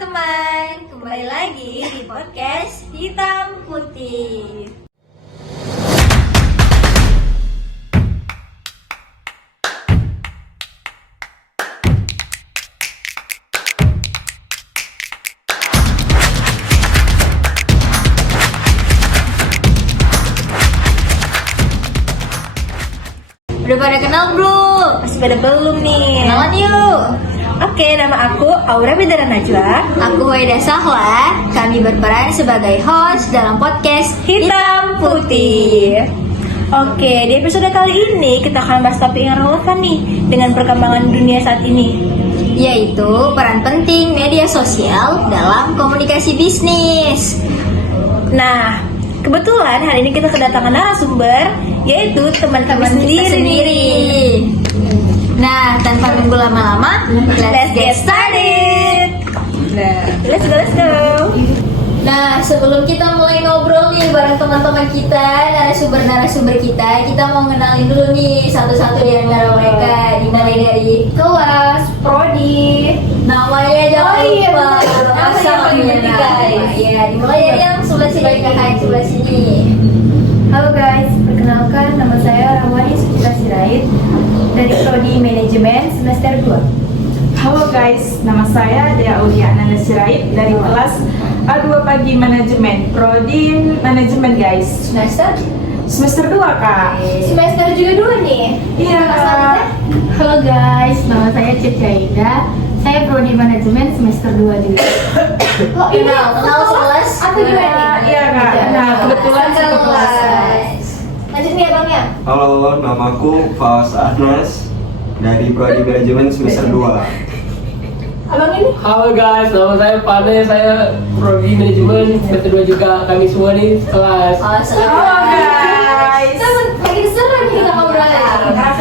teman-teman, kembali lagi di podcast Hitam Putih. Udah pada kenal bro? Masih pada belum nih. Kenalan yuk. Oke, nama aku Aura Bidara Najwa. Aku Waida Sahla. Kami berperan sebagai host dalam podcast Hitam Putih. Oke, di episode kali ini kita akan bahas topik yang relevan nih dengan perkembangan dunia saat ini, yaitu peran penting media sosial dalam komunikasi bisnis. Nah, kebetulan hari ini kita kedatangan narasumber, yaitu teman-teman Kita sendiri. Nah, tanpa nunggu lama-lama, let's get started. Let's go. Nah, sebelum kita mulai ngobrol nih bareng teman-teman kita, narasumber kita mau kenalin dulu nih satu-satu di antara mereka. Dimulai dari kelas, prodi, namanya jangan lupa. Asal ya, dimulai dari yang sebelah sini, kakak sebelah sini. Halo guys, perkenalkan nama saya Rahwani Sucipta Sirait dari Prodi Manajemen semester 2. Halo guys, nama saya Dea Aulia Ananda Sirait dari kelas A2 Pagi Manajemen, Prodi Manajemen guys. Semester 2 kak. Semester juga 2 nih. Iya kak. Halo guys, nama saya Cici Aida. Saya Prodi Manajemen semester 2 juga. Kok kenal sekelas? Atau gimana nih? Iya kak. Nah kebetulan satu kelas. Lanjut nih abangnya. Halo, namaku Fawas Anas dari Prodi Manajemen semester 2. Abang ini? Halo guys, nama saya Pane, saya Prodi Manajemen semester 2 juga. Kami semua nih kelas. Halo guys. Makin seru kita ngobrolnya.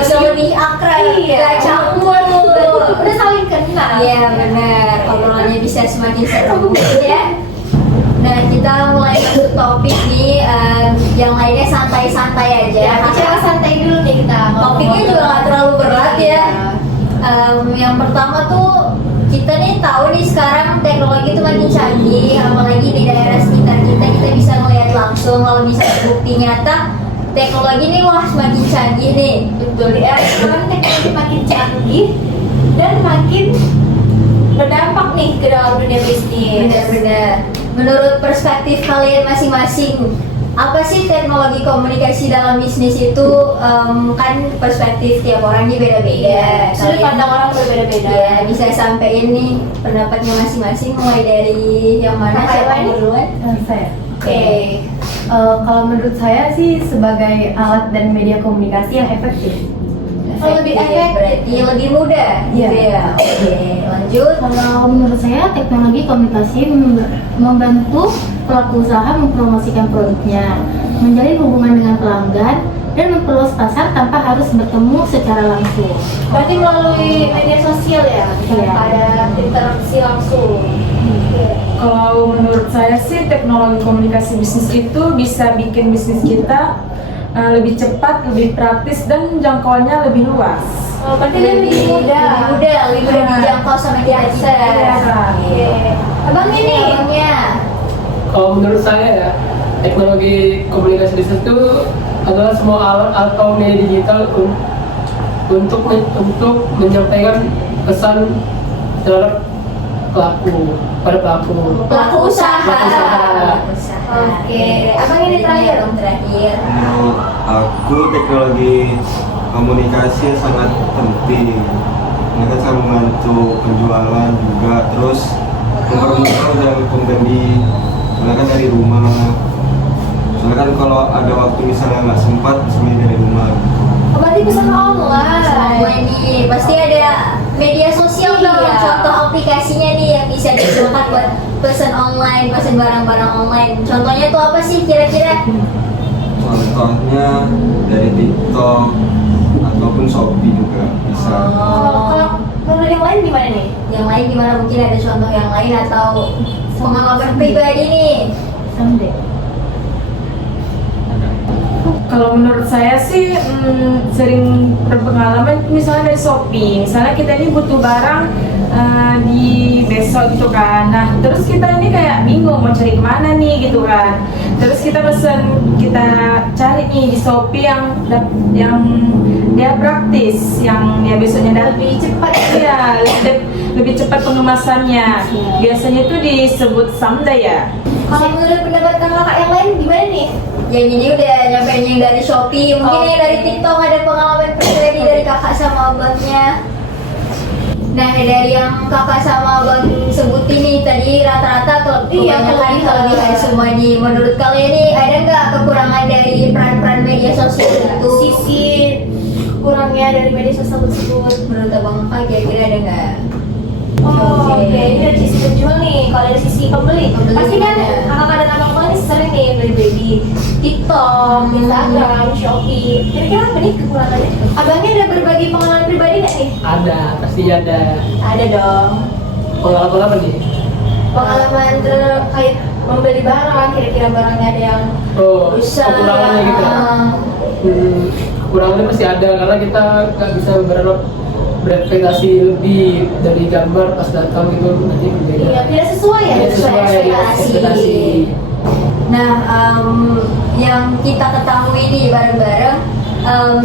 Bisa lebih akrab, gak campur tuh. Udah saling kenal. Iya benar, obrolannya bisa semakin seru ya. Nah kita mulai masuk topik nih, yang lainnya santai-santai aja. Bicara santai dulu nih kita. Topiknya juga gak terlalu berat ya. Yang pertama tuh kita nih tahu nih sekarang teknologi itu makin canggih, apalagi di daerah sekitar kita bisa melihat langsung. Kalau bisa bukti nyata teknologi nih wah semakin canggih nih. Betul, di era sekarang teknologi makin canggih dan makin berdampak nih ke dalam dunia bisnis. Benar-benar. Menurut perspektif kalian masing-masing, apa sih teknologi komunikasi dalam bisnis itu? Kan perspektif tiap orang ini beda-beda. Sudut pandang orang berbeda-beda. Ya, bisa sampein nih pendapatnya masing-masing, mulai dari yang mana? Kakak Siapa Iwan? duluan? Saya. Oke. Kalau menurut saya sih sebagai alat dan media komunikasi yang efektif. Lebih efektif, berarti lebih mudah. Iya. Gitu ya. Oke, lanjut. Kalau menurut saya teknologi komunikasi membantu pelaku usaha mempromosikan produknya, menjalin hubungan dengan pelanggan, dan memperluas pasar tanpa harus bertemu secara langsung. Berarti melalui media sosial ya, Iya. ada interaksi langsung. Kalau menurut saya sih teknologi komunikasi bisnis itu bisa bikin bisnis kita lebih cepat, lebih praktis dan jangkauannya lebih luas. Oh, berarti lebih mudah. lebih mudah dijangkau sama kita. Iya, Kak. Oke. Abang ini. Abangnya. Kalau menurut saya ya, teknologi komunikasi bisnis itu adalah semua alat atau media digital untuk menyampaikan pesan terhadap Pelaku usaha. Oke. Abang ini terakhir. Terakhir. Menurut aku teknologi komunikasi sangat penting. Mereka sangat membantu penjualan juga, terus mempermudah dalam pembeli mereka dari rumah. Soalnya kan kalau ada waktu misalnya nggak sempat bisa beli dari rumah. Oh, berarti pesan online. Semua ini pasti ada media sosial dong. Iya. Contoh aplikasinya nih yang bisa digunakan buat pesan online, pesan barang-barang online. Contohnya tuh apa sih kira-kira? Contohnya dari TikTok ataupun Shopee juga bisa. Kalau menurut yang lain gimana nih? Yang lain gimana? Mungkin ada contoh yang lain atau pengalaman pribadi nih? Someday. Kalau menurut saya sih sering berpengalaman misalnya dari Shopee. Misalnya kita ini butuh barang di besok pisau gitu kan. Nah terus kita ini kayak bingung mau cari kemana nih gitu kan. Terus kita cari nih di Shopee yang dia praktis, yang dia besoknya lebih cepat ya, lebih cepat pengemasannya. Biasanya itu disebut Samda ya. Kalau menurut pendapat kakak yang lain gimana nih? Yang ini udah nyampein yang dari Shopee, mungkin yang dari TikTok ada pengalaman pribadi dari kakak sama abangnya. Nah dari yang kakak sama abang sebutin nih tadi rata-rata kebanyakan kelebihan semua nih. Menurut kalian nih ada nggak kekurangan dari peran-peran media sosial itu? Sisi kurangnya dari media sosial tersebut. Menurut abang kakak kira-kira ada nggak? Oh, oke. Ini dari sisi penjual nih. Kalau dari sisi pembeli, pasti kan Pembeli. kakak dan abang ini sering nih beli-beli di TikTok, Instagram, Shopee. Kira-kira apa nih kekurangannya? Abangnya ada berbagi pengalaman pribadi nggak nih? Ada, pastinya ada. Ada dong. Pengalaman apa nih? Pengalaman terkait membeli barang, kira-kira barangnya ada yang Oh, rusak. kekurangannya gitu. Kekurangannya pasti ada karena kita nggak bisa berekspektasi lebih dari gambar pas datang gitu nanti berbeda. Iya, tidak sesuai ya. Tidak sesuai ekspektasi. Nah, yang kita ketahui nih bareng-bareng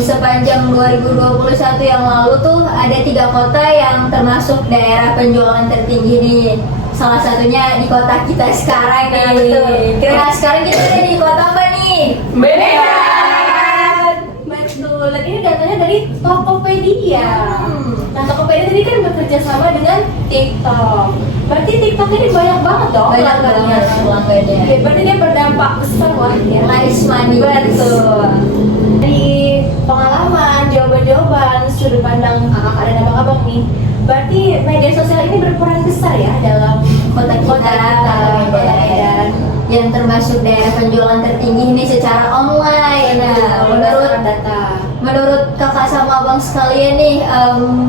sepanjang 2021 yang lalu tuh ada 3 kota yang termasuk daerah penjualan tertinggi nih. Salah satunya di kota kita sekarang nih. Nah, betul. Kira sekarang kita ada di kota apa nih? Medan. Betul. Dan ini datanya dari Tokopedia. Nah, Tokopedia tadi kan bekerja sama dengan TikTok. Berarti TikTok ini banyak banget dong Banyak pelanggannya. banget pelanggannya. Oke, berarti dia berdampak besar wah ya. Nice money. Betul. Dari pengalaman, jawaban-jawaban, sudut pandang kakak dan abang-abang nih, berarti media sosial ini berperan besar ya dalam Kota kita, Medan. yang termasuk daerah penjualan tertinggi ini secara online. Nah, menurut kakak sama abang sekalian nih,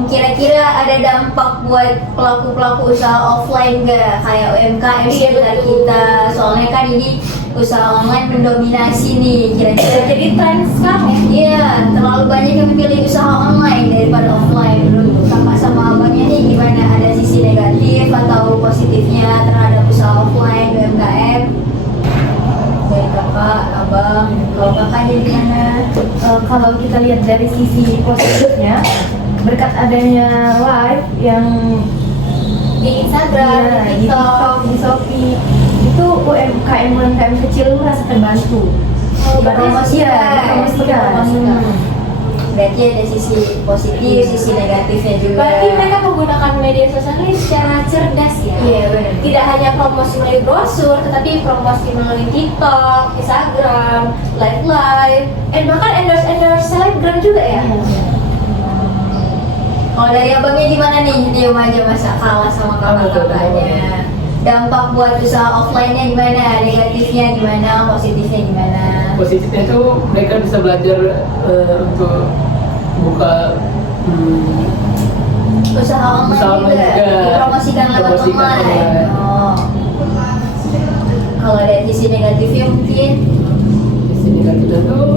kira-kira ada dampak buat pelaku-pelaku usaha offline gak? Kayak UMKM sekitar kita. Soalnya kan ini usaha online mendominasi nih. Kira-kira Jadi tren sekarang ya. iya, terlalu banyak yang memilih usaha online daripada offline. Menurut kakak sama abangnya nih gimana? Ada sisi negatif atau positifnya terhadap usaha offline UMKM? Dari kakak, abang, kalau kakaknya gimana? Kalau kita lihat dari sisi positifnya, berkat adanya live yang di Instagram, Iya, di TikTok, di Shopee, itu UMKM kecil merasa terbantu. Dipromosikan. Berarti ada sisi positif, sisi negatifnya juga. Berarti mereka menggunakan media sosial ini secara cerdas ya. Iya benar. Tidak hanya promosi melalui brosur, tetapi promosi melalui TikTok, Instagram, live, bahkan endorse selebgram juga ya. Kalau dari abangnya gimana nih? Diam aja masa kalah sama kakak-kakaknya. Dampak buat usaha offline-nya gimana? Negatifnya gimana? Positifnya gimana? Positifnya itu mereka bisa belajar untuk buka Usaha online Usaha juga, online juga. dipromosikan lewat Dipromosikan online. online. Oh. Kalau dari sisi negatifnya mungkin di sini kan kita tuh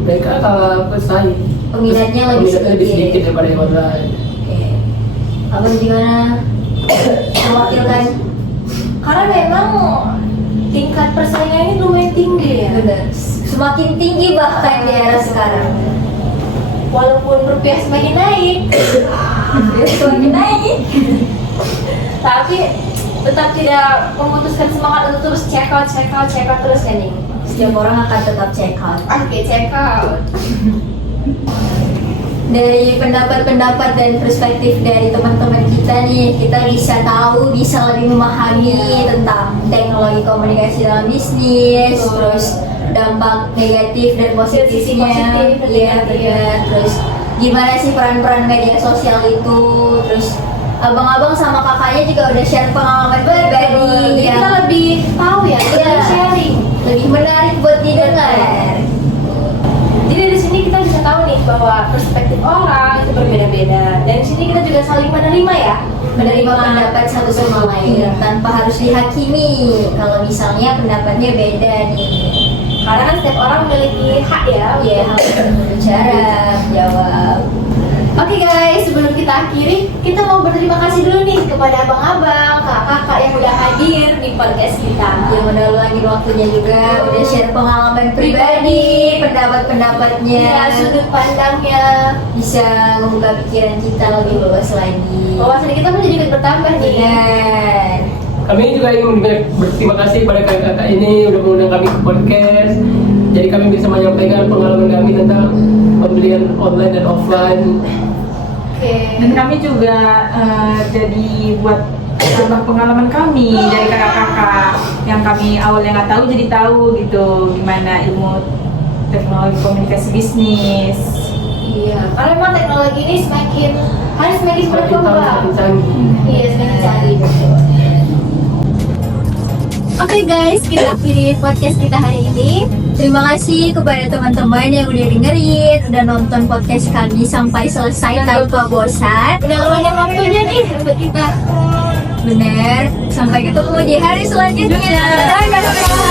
mereka kalah pesaing. peminatnya lebih Peminatnya lebih sedikit sedikit. daripada yang online. Oke. Abang gimana? Mewakilkan? Karena memang tingkat persaingan ini lumayan tinggi ya. Benar. Semakin tinggi bahkan di era sekarang. Walaupun rupiah semakin naik, Semakin naik. tapi tetap tidak memutuskan semangat untuk terus check out terus kan nih. Setiap orang akan tetap check out. Oke, check out. Dari pendapat-pendapat dan perspektif dari teman-teman kita nih, kita bisa tahu, bisa lebih memahami tentang teknologi komunikasi dalam bisnis, Betul. terus dampak negatif dan Sisi positifnya, positif dan iya negatif. benar. Terus gimana sih peran-peran media sosial itu, terus abang-abang sama kakaknya juga udah share pengalaman pribadi Jadi yang kita lebih tahu ya, Iya. lebih sharing. lebih menarik buat didengar. Jadi dari sini kita bisa tahu nih bahwa perspektif orang itu berbeda-beda. Dan di sini kita juga saling menerima ya, Menerima pendapat satu sama lain Iya. tanpa harus dihakimi kalau misalnya pendapatnya beda nih. Karena kan setiap orang memiliki hak ya. Ya, hak untuk berbicara, jawab. Oke guys, sebelum kita akhiri, kita mau berterima kasih dulu nih kepada abang-abang, kakak-kakak yang udah hadir di podcast kita. Yang udah luangin waktunya juga, udah share pengalaman pribadi, pendapat-pendapatnya, Ya, sudut pandangnya. bisa membuka pikiran kita lebih luas lagi. Wawasan kita pun jadi ikut bertambah nih. Dan Kami juga ingin berterima kasih pada kakak-kakak ini udah mengundang kami ke podcast. Jadi kami bisa menyampaikan pengalaman kami tentang pembelian online dan offline. Oke. Dan kami juga jadi buat tambah pengalaman kami dari kakak-kakak yang kami awalnya nggak tahu jadi tahu gitu gimana ilmu teknologi komunikasi bisnis. Iya, karena memang teknologi ini semakin Semakin berkembang. canggih. Iya, semakin canggih. Oke guys, kita akhiri podcast kita hari ini. Terima kasih kepada teman-teman yang udah dengerin, udah nonton podcast kami sampai selesai tanpa bosan. Udah luangin waktunya nih untuk kita. Bener, sampai ketemu di hari selanjutnya. Dadah.